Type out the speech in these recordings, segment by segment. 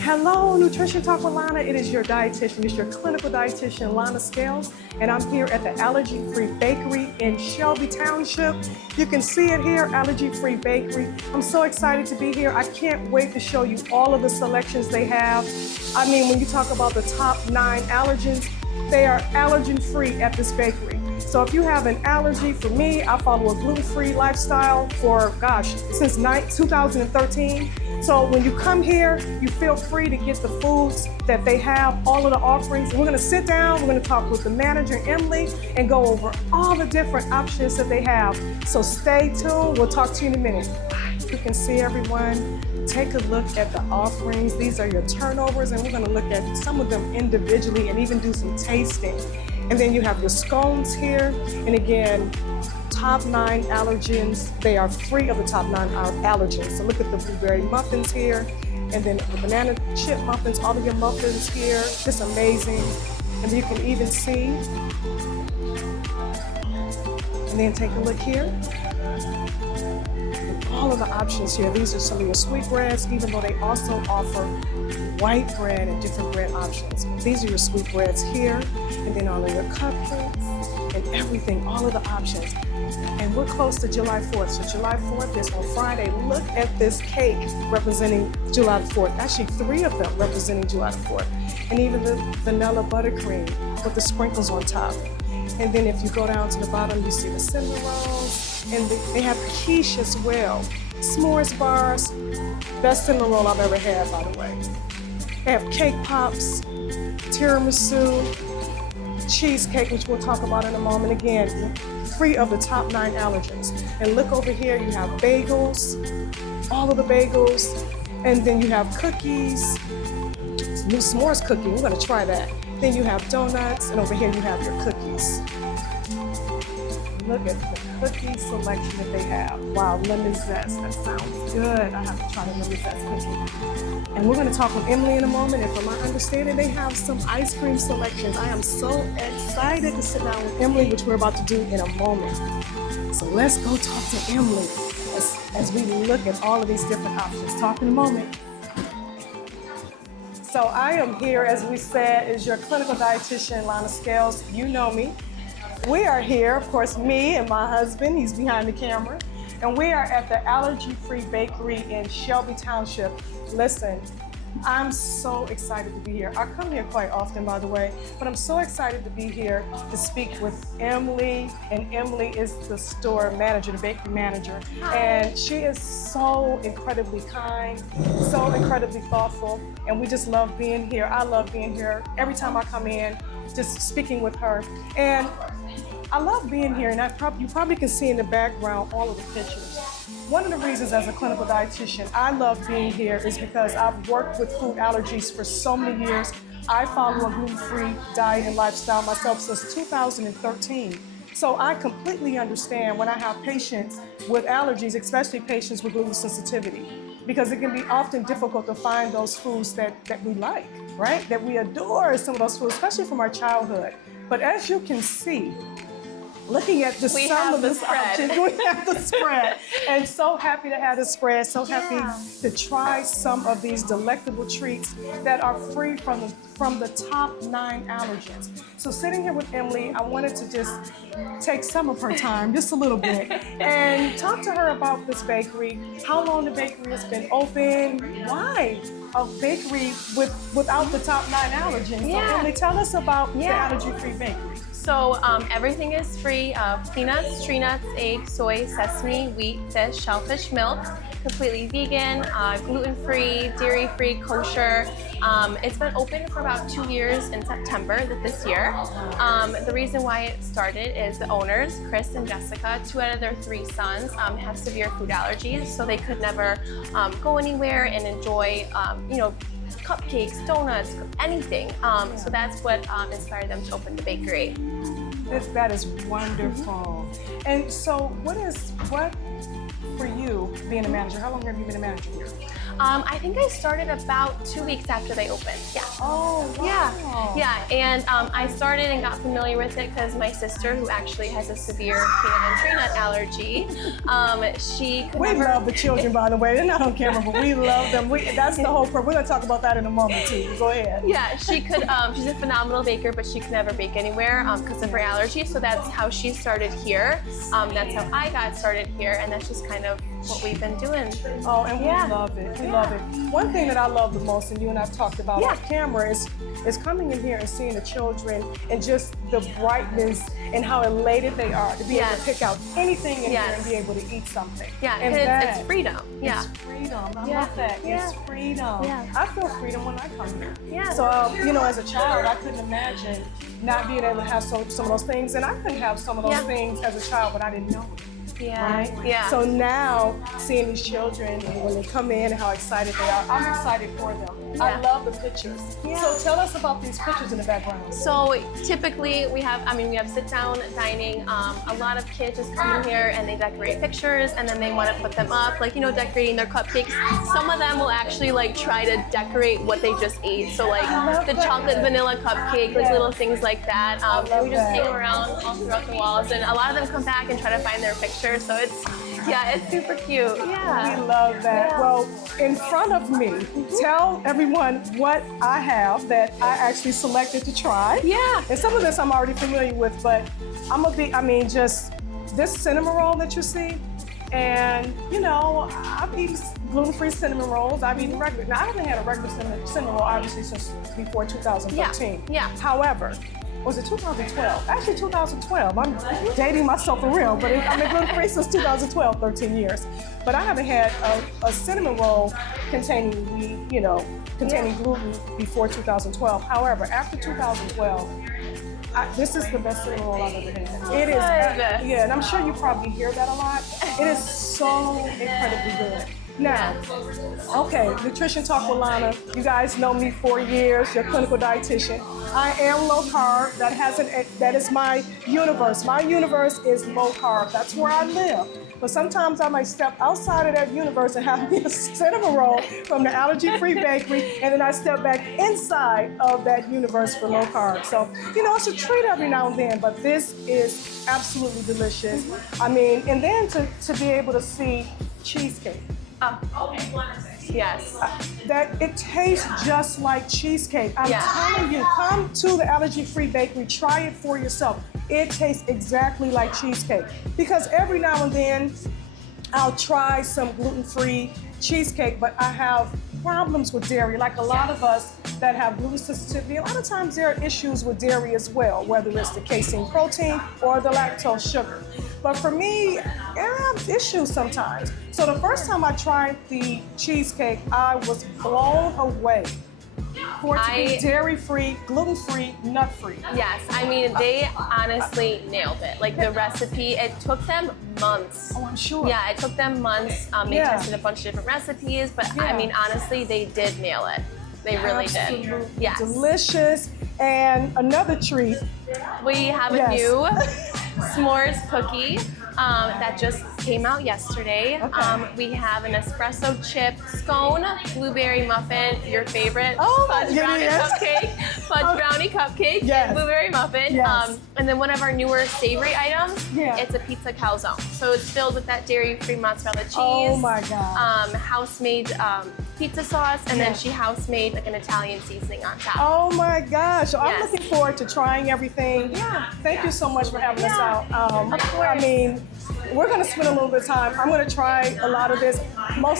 Hello, Nutrition Talk with Lana. It is your dietitian, it's your clinical dietitian, Lana Scales, and I'm here at the Allergy Free Bakery in Shelby Township. You can see it here, Allergy Free Bakery. I'm so excited to be here. I can't wait to show you all of the selections they have. I mean, when you talk about the top 9 allergens, they are allergen free at this bakery. So if you have an allergy, for me, I follow a gluten-free lifestyle for, since 2013. So when you come here, you feel free to get the foods that they have, all of the offerings. And we're gonna sit down, we're gonna talk with the manager, Emily, and go over all the different options that they have. So stay tuned, we'll talk to you in a minute. You can see everyone, take a look at the offerings. These are your turnovers, and we're gonna look at some of them individually and even do some tasting. And then you have your scones here, and again, top 9 allergens. They are free of the top 9 allergens. So look at the blueberry muffins here, and then the banana chip muffins, all of your muffins here, just amazing. And you can even see, and then take a look here. And all of the options here. These are some of your sweetbreads, even though they also offer white bread and different bread options. These are your sweetbreads here, and then all of your cupcakes and everything, all of the options. And we're close to July 4th. So July 4th is on Friday. Look at this cake representing July the 4th. Actually, 3 of them representing July the 4th. And even the vanilla buttercream with the sprinkles on top. And then if you go down to the bottom, you see the cinnamon rolls. And they have quiche as well. S'mores bars, best cinnamon roll I've ever had, by the way. They have cake pops, tiramisu, cheesecake, which we'll talk about in a moment. Again, free of the top 9 allergens. And look over here, you have bagels, all of the bagels, and then you have cookies, new s'mores cookie, we're gonna try that. Then you have donuts, and over here you have your cookies. Look at the cookie selection that they have. Wow, lemon zest, that sounds good. I have to try the lemon zest cookie. And we're gonna talk with Emily in a moment, and from my understanding, they have some ice cream selections. I am so excited to sit down with Emily, which we're about to do in a moment. So let's go talk to Emily as we look at all of these different options. Talk in a moment. So I am here, as we said, is your clinical dietitian, Lana Scales. You know me. We are here, of course, me and my husband, he's behind the camera, and we are at the Allergy Free Bakery in Shelby Township. Listen, I'm so excited to be here. I come here quite often, by the way, but I'm so excited to be here to speak with Emily, and Emily is the store manager, the bakery manager, and she is so incredibly kind, so incredibly thoughtful, and we just love being here. I love being here every time I come in, just speaking with her. And I love being here, and you probably can see in the background all of the pictures. One of the reasons as a clinical dietitian I love being here is because I've worked with food allergies for so many years. I follow a gluten-free diet and lifestyle myself since 2013. So I completely understand when I have patients with allergies, especially patients with gluten sensitivity, because it can be often difficult to find those foods that we like, right? That we adore some of those foods, especially from our childhood. But as you can see, looking at just some of the options, we have the spread. And so happy to have the spread, so happy to try some of these delectable treats that are free from the top 9 allergens. So sitting here with Emily, I wanted to just take some of her time, just a little bit, and talk to her about this bakery, how long the bakery has been open, why a bakery without the top 9 allergens. So Emily, tell us about the Allergy Free Bakery. So everything is free: peanuts, tree nuts, eggs, soy, sesame, wheat, fish, shellfish, milk. Completely vegan, gluten-free, dairy-free, kosher. It's been open for about 2 years in September this year. The reason why it started is the owners, Chris and Jessica, 2 out of their 3 sons have severe food allergies, so they could never go anywhere and enjoy, cupcakes, donuts, anything. So that's what inspired them to open the bakery. That is wonderful. And so what for you being a manager, how long have you been a manager here? I think I started about 2 weeks after they opened. Yeah. Oh, wow. Yeah, and I started and got familiar with it because my sister, who actually has a severe peanut and tree nut allergy, she could We never... love the children, by the way. They're not on camera, but we love them. That's the whole purpose. We're going to talk about that in a moment, too. Go ahead. Yeah, she could, she's a phenomenal baker, but she could never bake anywhere because of her allergy, so that's how she started here. That's how I got started here, and that's just kind of what we've been doing. Oh, and we love it. We love it. One thing that I love the most, and you and I've talked about off camera, is coming in here and seeing the children and just the brightness and how elated they are to be able to pick out anything in here and be able to eat something. Yeah, and it's freedom. Yeah. It's freedom. I love that. Yeah. It's freedom. Yeah. I feel freedom when I come here. Yeah. So, you know, as a child, I couldn't imagine not being able to have some of those things, and I couldn't have some of those things as a child, but I didn't know it. Yeah. Right? Yeah. So now, seeing these children and when they come in and how excited they are, I'm excited for them. I love the pictures. Yeah. So tell us about these pictures in the background. So typically we have sit-down dining. A lot of kids just come in here and they decorate pictures and then they want to put them up, like, you know, decorating their cupcakes. Some of them will actually like try to decorate what they just ate. So like the chocolate vanilla cupcake, like little things like that. And we just hang around all throughout the walls, and a lot of them come back and try to find their picture. So it's super cute. Yeah. We love that. Yeah. Well, in front of me, tell everyone what I have that I actually selected to try. Yeah. And some of this I'm already familiar with, but just this cinnamon roll that you see. And, you know, I've eaten gluten-free cinnamon rolls. I've eaten regular. Now, I haven't had a regular cinnamon roll, obviously, since before 2013. Yeah. However, was it 2012? Actually, 2012. I'm dating myself for real, but I've been gluten-free since 2012, 13 years. But I haven't had a cinnamon roll containing gluten before 2012. However, after 2012, this is the best cinnamon roll I've ever had. It is, and I'm sure you probably hear that a lot. It is so incredibly good. Now, okay, Nutrition Talk with Lana. You guys know me 4 years, your clinical dietitian. I am low carb. That is my universe. My universe is low carb. That's where I live. But sometimes I might step outside of that universe and have me a cinnamon roll from the Allergy Free Bakery, and then I step back inside of that universe for low carb. So, you know, it's a treat every now and then, but this is absolutely delicious. I mean, and then to be able to see cheesecake. Yes. That it tastes just like cheesecake. I'm telling you, come to the Allergy Free Bakery, try it for yourself. It tastes exactly like cheesecake. Because every now and then, I'll try some gluten-free cheesecake, but I have problems with dairy. Like a lot of us that have gluten sensitivity, a lot of times there are issues with dairy as well, whether it's the casein protein or the lactose sugar. But for me, I have issues sometimes. So the first time I tried the cheesecake, I was blown away. For it to be dairy-free, gluten-free, nut-free. Yes, I mean, they honestly nailed it. Like the recipe, it took them months. Oh, I'm sure. Yeah, it took them months. They tested a bunch of different recipes, but I mean, honestly, they did nail it. They really did. Yes. Delicious. And another treat. We have a new s'mores cookie that just came out yesterday. Okay. We have an espresso chip scone, blueberry muffin, your favorite, fudge brownie cupcake, blueberry muffin. And then one of our newer savory items, it's a pizza calzone. So it's filled with that dairy-free mozzarella cheese. Oh my God. House-made pizza sauce, and then she house-made like an Italian seasoning on top. Oh my gosh. So I'm looking forward to trying everything. Yeah. Thank you so much for having us out. Of course. I mean, we're going to spend a little bit of time. I'm going to try a lot of this.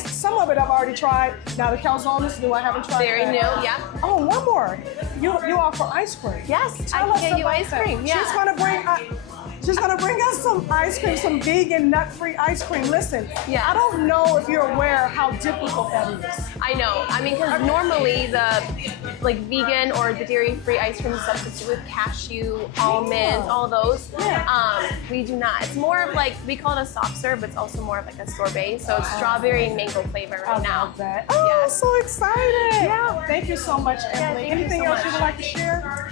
Some of it I've already tried. Now the calzone is new. I haven't tried Very that. new, yeah. Oh, one more. You offer ice cream. Yes, Tell I us can get you about ice that. cream. Yeah. She's gonna bring us some ice cream, some vegan, nut-free ice cream. Listen, Yeah. I don't know if you're aware how difficult that is. I know. I mean, because normally the vegan or the dairy-free ice cream is substitute with cashew, almonds, all those. Yeah. We do not. It's more of like, we call it a soft serve, but it's also more of like a sorbet. So it's strawberry and mango flavor right now. Love that. Oh, I'm so excited. Yeah. Thank you so much, Emily. thank you Anything so else much. you would like to share?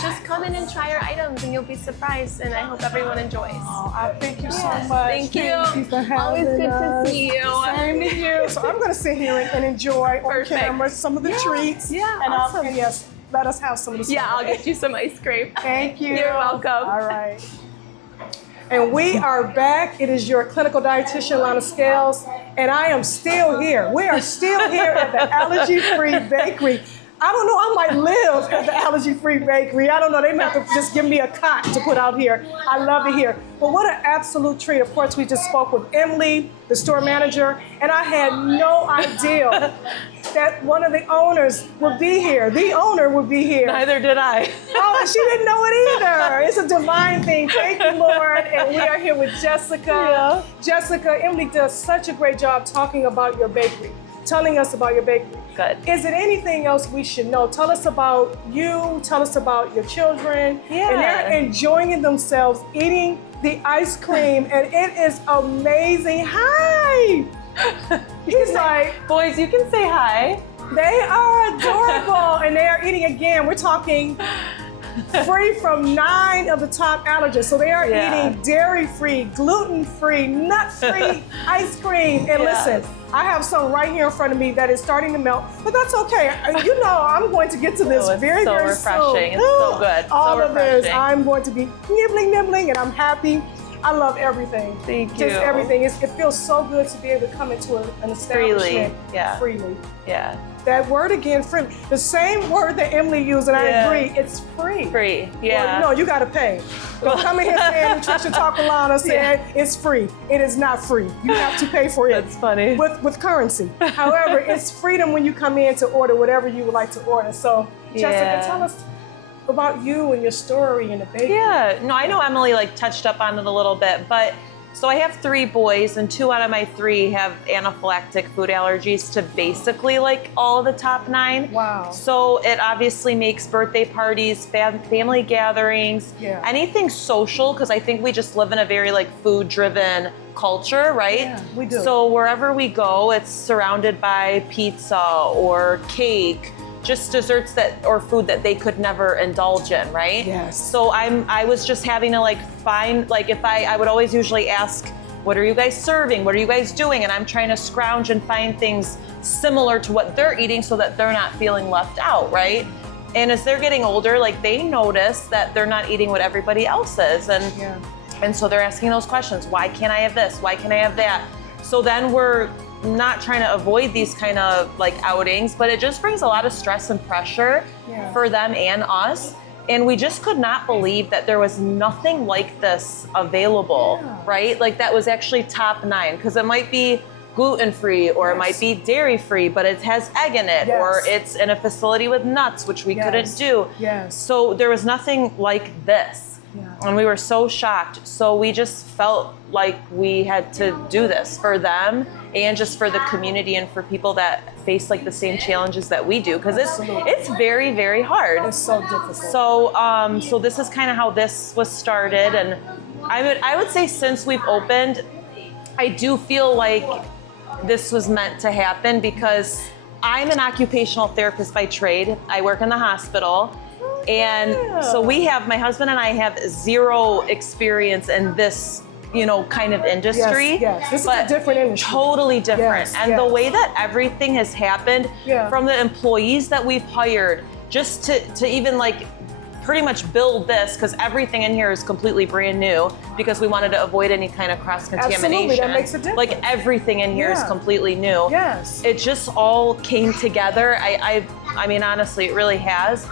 Just come in and try our items and you'll be surprised. And and I hope everyone enjoys. Oh, I thank you so Yes, much. thank you. for having Always good us. to see you. Same to you. So I'm going to sit here and enjoy on Perfect. camera some of the treats. Yeah, and awesome. And yes, let us have some of the Yeah, I'll get you some ice cream. Thank you. You're welcome. All right. And we are back. It is your clinical dietitian, Lana Scales, and I am still here. We are still here at the Allergy Free Bakery. I don't know, I might live at the Allergy Free Bakery. I don't know, they might have to just give me a cot to put out here. I love it here. But what an absolute treat. Of course, we just spoke with Emily, the store manager, and I had no idea that one of the owners would be here. The owner would be here. Neither did I. Oh, and she didn't know it either. It's a divine thing. Thank you, Lord. And we are here with Jessica. Yeah. Jessica, Emily does such a great job talking about your bakery, telling us about your bakery. Good. Is it anything else we should know? Tell us about you, tell us about your children. Yeah. And they're enjoying themselves, eating the ice cream, and it is amazing. Hi! He's like, Boys, you can say hi. they are adorable, and they are eating again. We're talking free from 9 of the top allergens. So they are Yeah. eating dairy-free, gluten-free, nut-free ice cream. And Yes. listen, I have some right here in front of me that is starting to melt, but that's okay. You know, I'm going to get to this Oh, it's very, so very refreshing. soon. It's so good. All So of this, refreshing. I'm going to be nibbling, and I'm happy. I love everything. Thank Just you. everything. It feels so good to be able to come into an establishment yeah. freely. Yeah. That word again, free. The same word that Emily used, and I Yeah. agree, it's free. Free. Yeah. Well, no, you gotta pay. Don't come in here saying Nutrition Talk with Lana saying it's free. It is not free. You have to pay for it. That's funny. With currency. However, it's freedom when you come in to order whatever you would like to order. So, Jessica, Yeah. tell us about you and your story in the bakery. Yeah, no, I know Emily like touched up on it a little bit, but so I have 3 boys, and 2 out of my 3 have anaphylactic food allergies to basically like all of the top 9. Wow. So it obviously makes birthday parties, family gatherings, Yeah. anything social, because I think we just live in a very like food-driven culture, right? Yeah, we do. So wherever we go, it's surrounded by pizza or cake, just desserts that or food that they could never indulge in, right? Yes. So I was just having to like find, like if I would always usually ask, what are you guys serving? What are you guys doing? And I'm trying to scrounge and find things similar to what they're eating so that they're not feeling left out, right? And as they're getting older, like they notice that they're not eating what everybody else is. And so they're asking those questions. Why can't I have this? Why can't I have that? So then we're not trying to avoid these kind of like outings, but it just brings a lot of stress and pressure for them and us. And we just could not believe that there was nothing like this available, right? Like that was actually top 9, because it might be gluten-free or it might be dairy-free, but it has egg in it, or it's in a facility with nuts, which we couldn't do. So there was nothing like this. And we were so shocked. So we just felt like we had to do this for them and just for the community and for people that face like the same challenges that we do, because it's very, very hard. It's so difficult. So this is kind of how this was started. And I would say since we've opened, I do feel like this was meant to happen, because I'm an occupational therapist by trade. I work in the hospital. And so my husband and I have 0 experience in this, kind of industry. Yes. This is a different industry. Totally different. And the way that everything has happened, from the employees that we've hired, just to even like pretty much build this, because everything in here is completely brand new, because we wanted to avoid any kind of cross-contamination. Absolutely, that makes a difference. Like everything in here is completely new. Yes. It just all came together. I mean, honestly, it really has.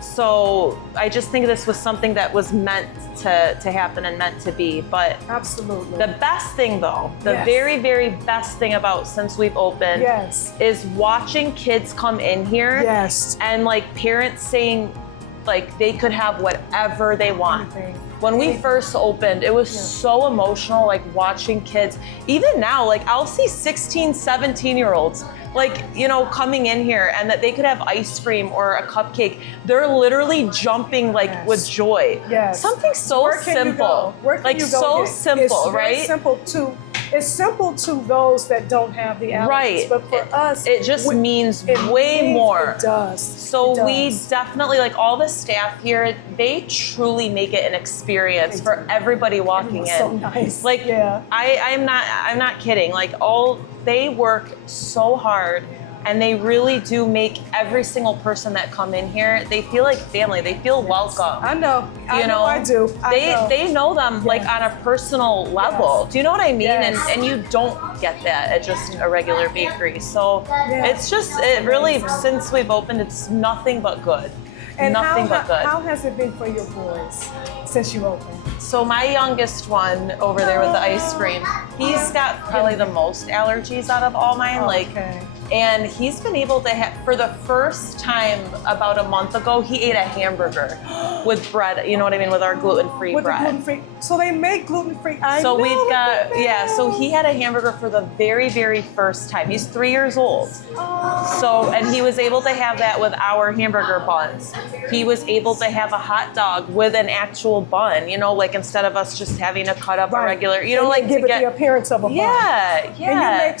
So I just think this was something that was meant to happen and meant to be. But absolutely, the best thing though, the very, very best thing about since we've opened is watching kids come in here and like parents saying like they could have whatever they want. When we first opened, it was so emotional, like watching kids. Even now, like I'll see 16, 17-year-olds like, coming in here, and that they could have ice cream or a cupcake. They're literally jumping like with joy. Something so simple. Where can like you go so get it? simple, it's right? It's simple too. it's simple to those that don't have the allergies, Right. but for us, it just means it way means- more. It does. So It we does. definitely, like all the staff here, they truly make it an experience for everybody walking in. So nice. Like yeah. I'm not kidding. Like they work so hard, and they really do make every single person that come in here, they feel like family. They feel welcome. I know. You know, I do. They know them like on a personal level. Yes. Do you know what I mean? Yes. And you don't get that at just a regular bakery. So Yeah. it's just it really since we've opened, it's nothing but good. And nothing but good. How has it been for your boys since you opened? So my youngest one over there with the ice cream, he's got probably the most allergies out of all mine. Okay. And he's been able to have, for the first time about a month ago, he ate a hamburger with bread, you know what I mean, with our gluten-free With bread. the gluten-free. So they make gluten-free. So we've got, so he had a hamburger for the very, very first time. He's 3 years old. So, and he was able to have that with our hamburger buns. He was able to have a hot dog with an actual bun, you know, like instead of us just having to cut up a regular, you know, And like give to it get the appearance of a bun. Yeah, yeah. And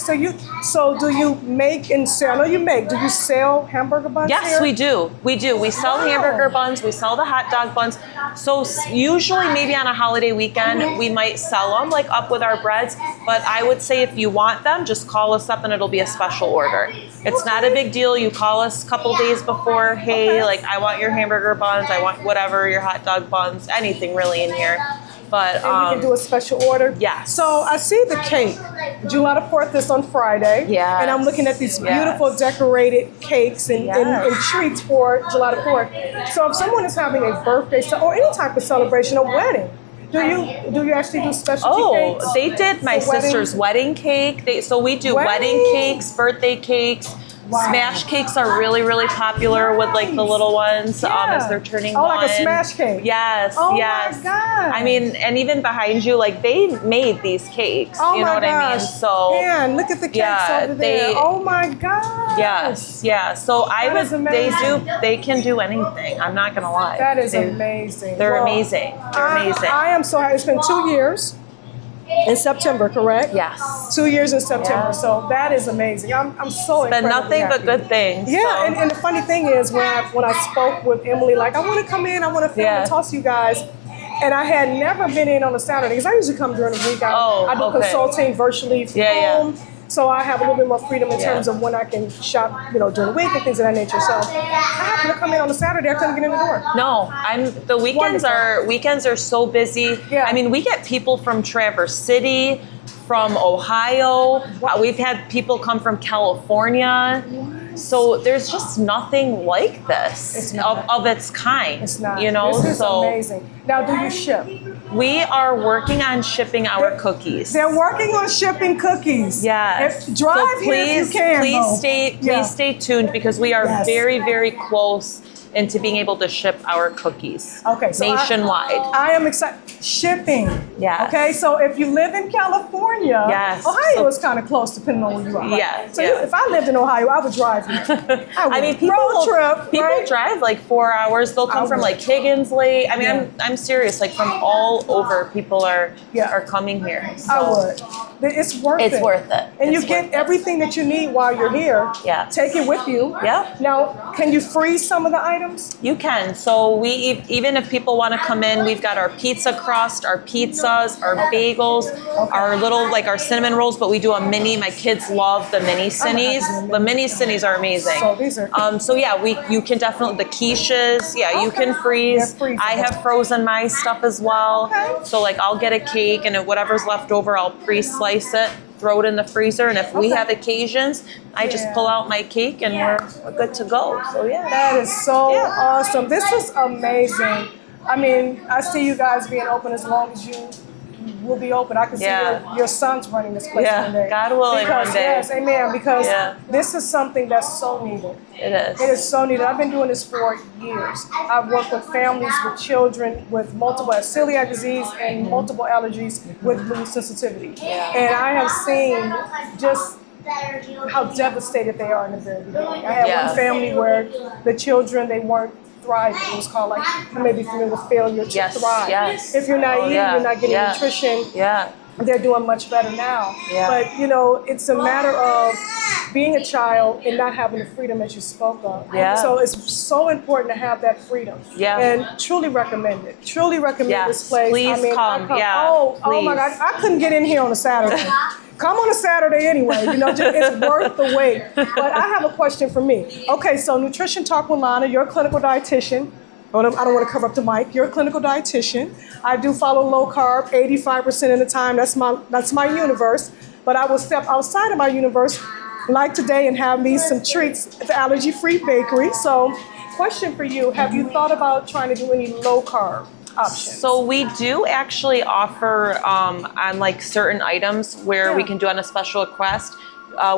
so do you make and sell? I know you make. Do you sell hamburger buns Yes, here? we do. We do. We sell Wow. hamburger buns. We sell the hot dog buns. So usually maybe on a holiday weekend, we might sell them like up with our breads. But I would say if you want them, just call us up and it'll be a special order. It's not a big deal. You call us a couple days before. Hey, like I want your hamburger buns. I want whatever, your hot dog buns, anything really in here. But And you can do a special order? Yes. So I see the cake. July the 4th is on Friday. Yes. And I'm looking at these beautiful Yes. decorated cakes and treats for July the 4th. So if someone is having a birthday or any type of celebration, a wedding, do you actually do specialty cakes? They did my for sister's wedding cake. So we do wedding cakes, birthday cakes. Wow. Smash cakes are really, really popular with like the little ones as they're turning one. like a smash cake. Yes, Oh yes. my God. I mean, and even behind you, like they made these cakes. Oh you know my what I mean? gosh. So Man, look at the cakes yeah, over there. they- Oh my God. yes, yeah. So That is they can do anything. I'm not gonna lie. That is amazing. They're Well, amazing. They're amazing. I am so happy. It's been 2 years in September, correct? Yes. 2 years in September. Yeah. So that is amazing. I'm so Been incredibly nothing but happy. good things. Yeah, so. and the funny thing is when I spoke with Emily, like I want to come in, I want to film and talk to you guys. And I had never been in on a Saturday because I usually come during the week. I do consulting virtually from home. So I have a little bit more freedom in terms of when I can shop, during the week and things of that nature. So I happened to come in on a Saturday. I couldn't get in the door. No, the weekends are so busy. Yeah. I mean, we get people from Traverse City, from Ohio. We've had people come from California. So there's just nothing like this of its kind. It's not. This is amazing. Now, do you ship? We are working on shipping our cookies. They're working on shipping cookies. Yes. Drive here if you can. Please stay tuned because we are very, very close into being able to ship our cookies. Okay, so nationwide. I am excited. Shipping. Yeah. Okay, so if you live in California, Ohio is kind of close depending on where you are. Right? Yeah. So if I lived in Ohio, I would drive here. I mean, people drive like 4 hours. They'll come from like Higgins Lake. I mean, I'm serious. Like from all over, people are coming here. So. I would. It's worth it. It's worth it. And you get everything that you need while you're here. Yeah. Take it with you. Yeah. Now, can you freeze some of the items? You can. So we, even if people want to come in, we've got our pizza crust, our pizzas, our bagels, our little, like our cinnamon rolls, but we do a mini. My kids love the mini cinnies. The mini cinnies are amazing. So these are. So yeah, you can definitely, the quiches, you can freeze. I have frozen my stuff as well. Okay. So like I'll get a cake and whatever's left over, I'll pre-slice it, throw it in the freezer, and if we have occasions, I just pull out my cake and we're good to go. So yeah. That is so awesome. This is amazing. I mean, I see you guys being open as long as you will be open. I can see your son's running this place one day. God willing, one day. Yes, amen. Because this is something that's so needed. It is. It is so needed. I've been doing this for years. I've worked with families, with children with multiple celiac disease and multiple allergies with gluten sensitivity. And I have seen just how devastated they are in the very beginning. I had one family where the children, they weren't thriving. It was called you may be familiar with failure to thrive. Yes. If you're not eating, you're not getting nutrition. Yeah. they're doing much better now. Yeah. But you know, it's a matter of being a child and not having the freedom that you spoke of. Yeah. So it's so important to have that freedom. Yeah. And truly recommend it. Truly recommend Yes, this place. please come. Yeah, Oh my please. God, I couldn't get in here on a Saturday. Come on a Saturday anyway, you know, just, it's worth the wait. But I have a question for me. Okay, so Nutrition Talk with Lana, you're a clinical dietitian. I don't want to cover up the mic. You're a clinical dietitian. I do follow low carb 85% of the time. That's my universe. But I will step outside of my universe, like today, and have me some treats at the Allergy Free Bakery. So, question for you: have you thought about trying to do any low carb options? So we do actually offer on like certain items where we Yeah. can do on a special request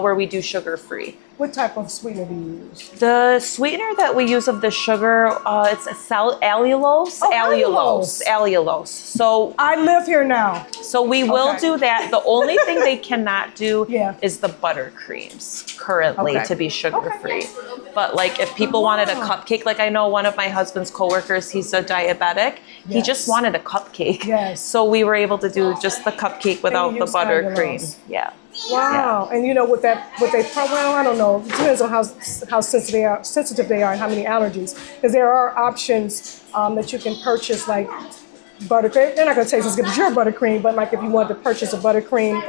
where we do sugar free. What type of sweetener do you use? The sweetener that we use of the sugar, it's a allulose. Oh, allulose. Allulose. So I live here now. we will Okay. do that. The only thing they cannot do Yeah. is the buttercreams currently Okay. to be sugar free. But like if people wanted a cupcake, like I know one of my husband's coworkers, he's a diabetic. He just Yes. wanted a cupcake. Yes. So we were able to do just the cupcake without the use buttercream. allulose. Yeah. Wow. And you know what they well, I don't know. It depends on how sensitive they are and how many allergies. Because there are options that you can purchase, like buttercream. They're not going to taste as good as your buttercream, but like if you wanted to purchase a buttercream,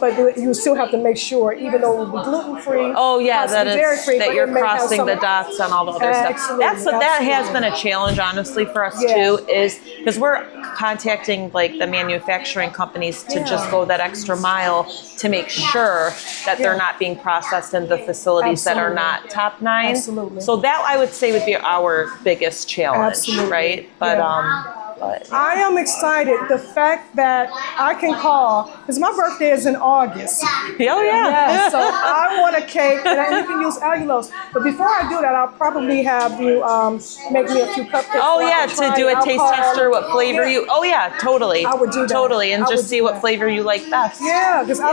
but you still have to make sure, even though it will be gluten-free. Oh yeah, that dairy-free, that but you're it may have crossing some- the dots on all the other stuff. Absolutely, That has been a challenge, honestly, for us Yeah. too, is because we're contacting like the manufacturing companies to just go that extra mile to make sure that they're not being processed in the facilities that are Absolutely. not top 9. Absolutely. So that I would say would be our biggest challenge, Absolutely. right? But Yeah. but I am excited. The fact that I can call, because my birthday is in August. oh yeah. Yeah, so I want a cake, and you can use allulose. But before I do that, I'll probably have you make me a few cupcakes. Oh so I yeah, can to try do it. a I'll taste call- tester, what flavor Yeah. you? Oh yeah, totally. I would do that. Totally, and I just would see do what that. flavor you like best. Yeah, because I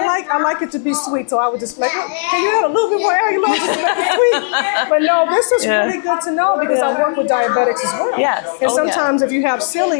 like it to be sweet, so I would just like, can you add a little bit more allulose just to make it sweet? But no, this is Yeah. really good to know because I work with diabetics as well. Yes. And Oh, sometimes if you have celiac,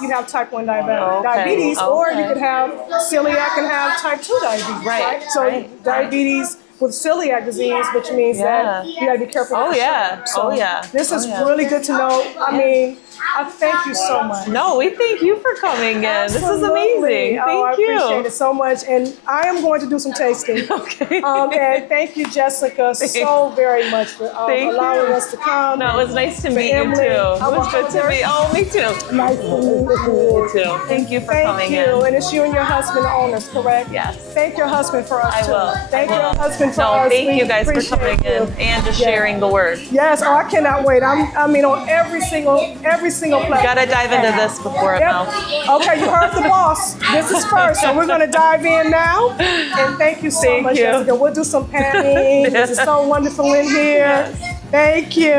you have type 1 diabetes, Okay. or you Okay. could have celiac and have type 2 diabetes, Right, So right, diabetes with celiac disease, which means that you gotta be careful. Oh, with the yeah. sugar. So Oh, yeah. This is Oh, yeah. really good to know. I mean, I thank you so much. No, we thank you for coming in. This is Absolutely. amazing. Oh, Thank I you. appreciate it so much. And I am going to do some tasting. Okay. And thank you, Jessica, so very much for Thank allowing you. us to come. No, it was nice to meet you too. Emily, It was good to meet. Oh, me too. Nice to meet you. Me too. Thank you for Thank coming you. in. And it's you and your husband, the owners, correct? Yes. Thank your husband for us, I too. will. Thank I will. your husband for No, us. thank We you guys for appreciate coming you. in and just Yeah. sharing the word. Yes, oh, I cannot wait. I mean, on every single platform. Gotta dive into this before it melts. Okay, you heard the boss. This is first, so we're gonna dive in now. And thank you so much, you. Jessica. We'll do some panning. This is so wonderful in here. Thank you.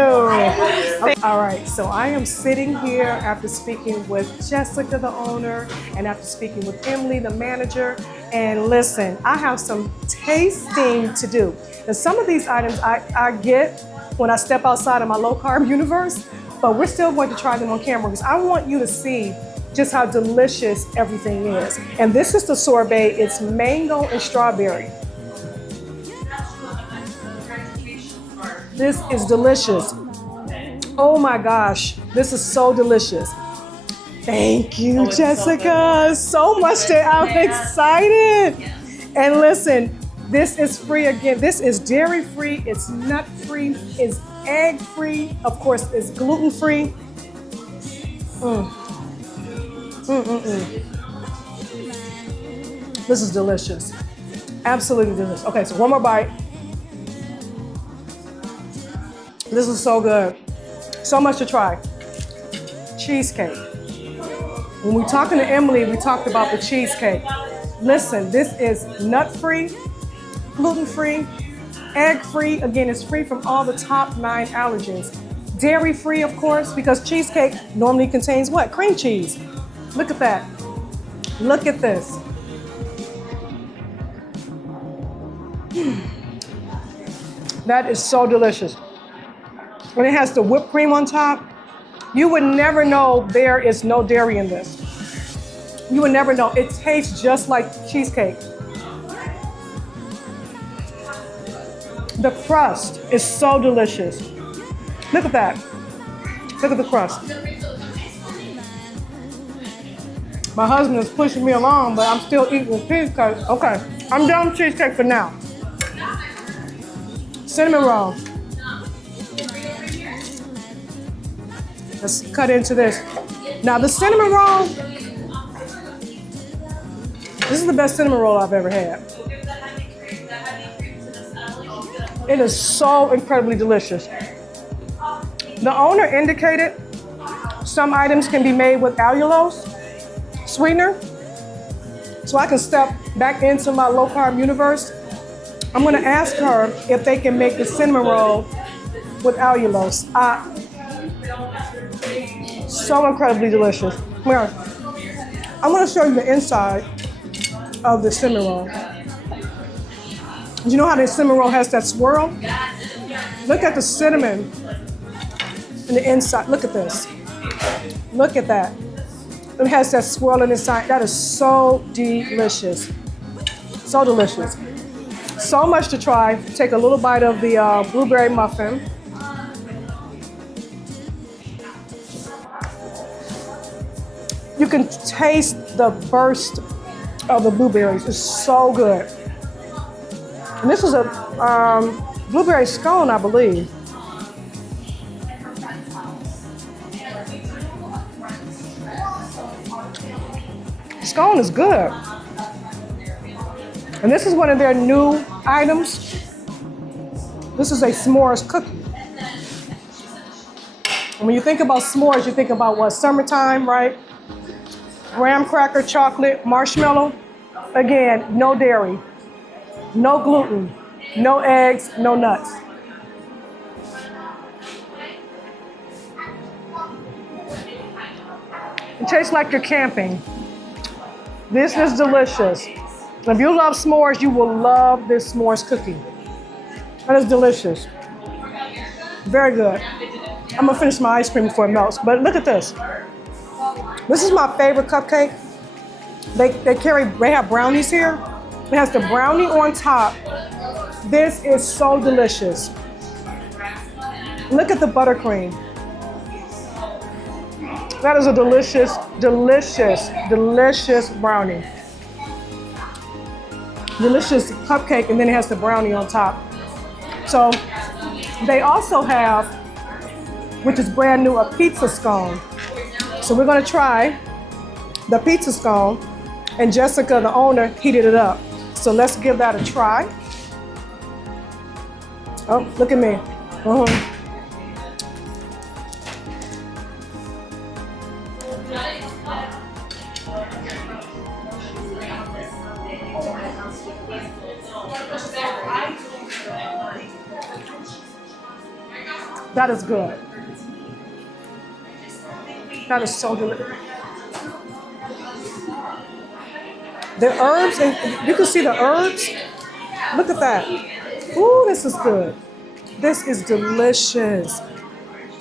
All right, so I am sitting here after speaking with Jessica, the owner, and after speaking with Emily, the manager. And listen, I have some tasting to do. And some of these items I get when I step outside of my low carb universe, but we're still going to try them on camera because I want you to see just how delicious everything is. And this is the sorbet. It's mango and strawberry. This is delicious. Oh my gosh, this is so delicious. Thank you, Jessica. So much that I'm excited. And listen, this is free again. This is dairy free, it's nut free, it's egg free, of course, it's gluten free. This is delicious. Absolutely delicious. Okay, so one more bite. This is so good. So much to try. Cheesecake. When we were talking to Emily, we talked about the cheesecake. Listen, this is nut-free, gluten-free, egg-free. Again, it's free from all the top 9 allergens. Dairy-free, of course, because cheesecake normally contains what? Cream cheese. Look at that. Look at this. That is so delicious. And it has the whipped cream on top. You would never know there is no dairy in this. You would never know. It tastes just like cheesecake. The crust is so delicious. Look at that. Look at the crust. My husband is pushing me along, but I'm still eating the cheesecake. Okay, I'm done with cheesecake for now. Cinnamon roll. Let's cut into this. Now the cinnamon roll, this is the best cinnamon roll I've ever had. It is so incredibly delicious. The owner indicated some items can be made with allulose sweetener. So I can step back into my low carb universe. I'm gonna ask her if they can make the cinnamon roll with allulose. So incredibly delicious. Here, I'm gonna show you the inside of the cinnamon roll. You know how the cinnamon roll has that swirl? Look at the cinnamon in the inside. Look at this. Look at that. It has that swirl in the inside. That is so delicious. So delicious. So much to try. Take a little bite of the blueberry muffin. You can taste the burst of the blueberries. It's so good. And this is a blueberry scone, I believe. Scone is good. And this is one of their new items. This is a s'mores cookie. And when you think about s'mores, you think about what? Summertime, right? Graham cracker, chocolate, marshmallow. Again, no dairy, no gluten, no eggs, no nuts. It tastes like you're camping. This is delicious. If you love s'mores, you will love this s'mores cookie. That is delicious. Very good. I'm gonna finish my ice cream before it melts, but look at this. This is my favorite cupcake. They have brownies here. It has the brownie on top. This is so delicious. Look at the buttercream. That is a delicious, delicious, delicious brownie. Delicious cupcake, and then it has the brownie on top. So they also have, which is brand new, a pizza scone. So we're gonna try the pizza scone, and Jessica, the owner, heated it up. So let's give that a try. Oh, look at me. That is good. That is so delicious. The herbs, and you can see the herbs. Look at that. Ooh, this is good. This is delicious.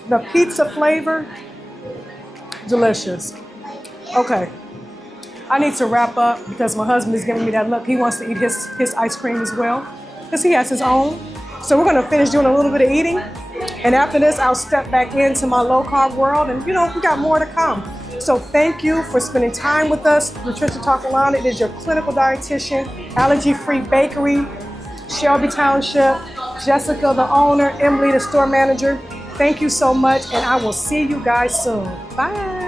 The pizza flavor, delicious. Okay, I need to wrap up because my husband is giving me that look. He wants to eat his ice cream as well because he has his own. So we're gonna finish doing a little bit of eating. And after this, I'll step back into my low carb world, and we got more to come. So thank you for spending time with us. Nutrition Talk Alana, it is your clinical dietitian, Allergy Free Bakery, Shelby Township, Jessica, the owner, Emily, the store manager. Thank you so much, and I will see you guys soon. Bye.